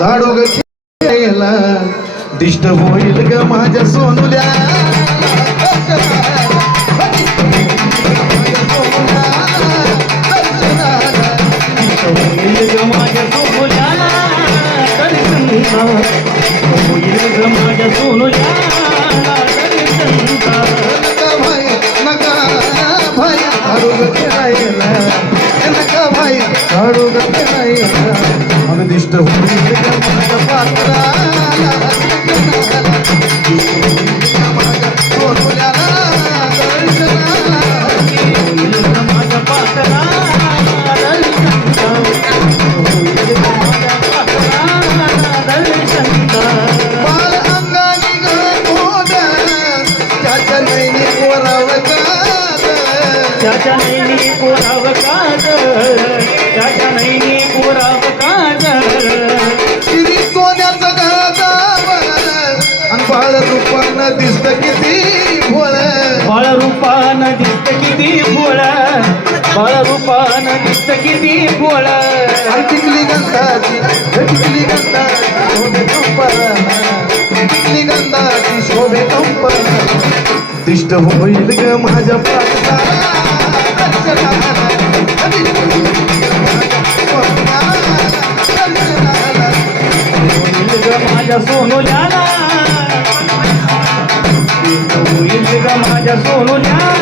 धाडू ग खेळायला दिष्ट होईल ग माझ्या सोनुल्या. भाई नका भाई धाडू त्याच्या नैनी कोराव त्याच्या नैनी दिसत किती बोळ टिकली गंधाची टिकली गंधाची शोभे कंपना. टिकली गंधाची शोभे कंपना. दिष्ट होईल ग माझ्या माझ्या सोनुल्याला. होईल ग माझ्या सोनुल्याला.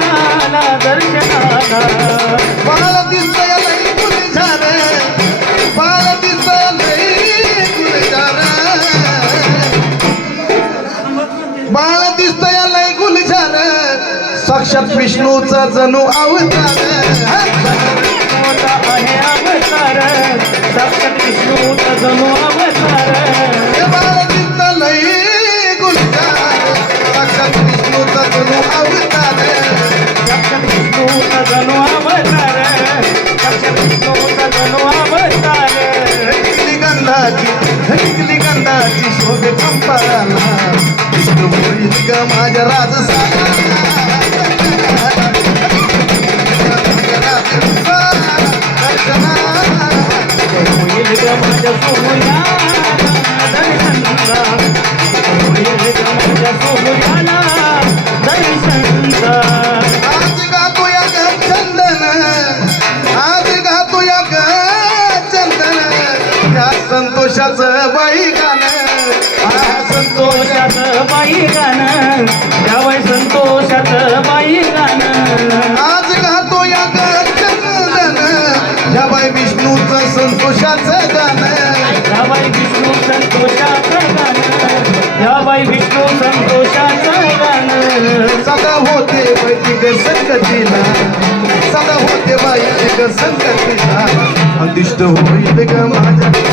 साक्षात विष्णूचा जणू अवतार. मोठा आहे अवतार साक्षात विष्णूचा जणू अवतार लई गुलजार साक्षात विष्णूचा जणू अवतार. साक्षात विष्णूचा जणू अवतार साक्षात विष्णूचा जणू अवतार गंधाची गंधाची शोभे कंपाला विष्णू ग माझ्या राजसाला. संतोषाचं बाई गाणं हा संतोष बाई गाणं त्यावय संतोषात बाई गाणं आज गातोया ग चंदन ह्या विष्णूचं संतोषाचं गाणं गाणं विष्णू संतोषाचं गाणं सदा होते वैदिक संगतीला. सदा होते बाई वैदिक संगतीला. अदिष्ट होईल ग माझ्या.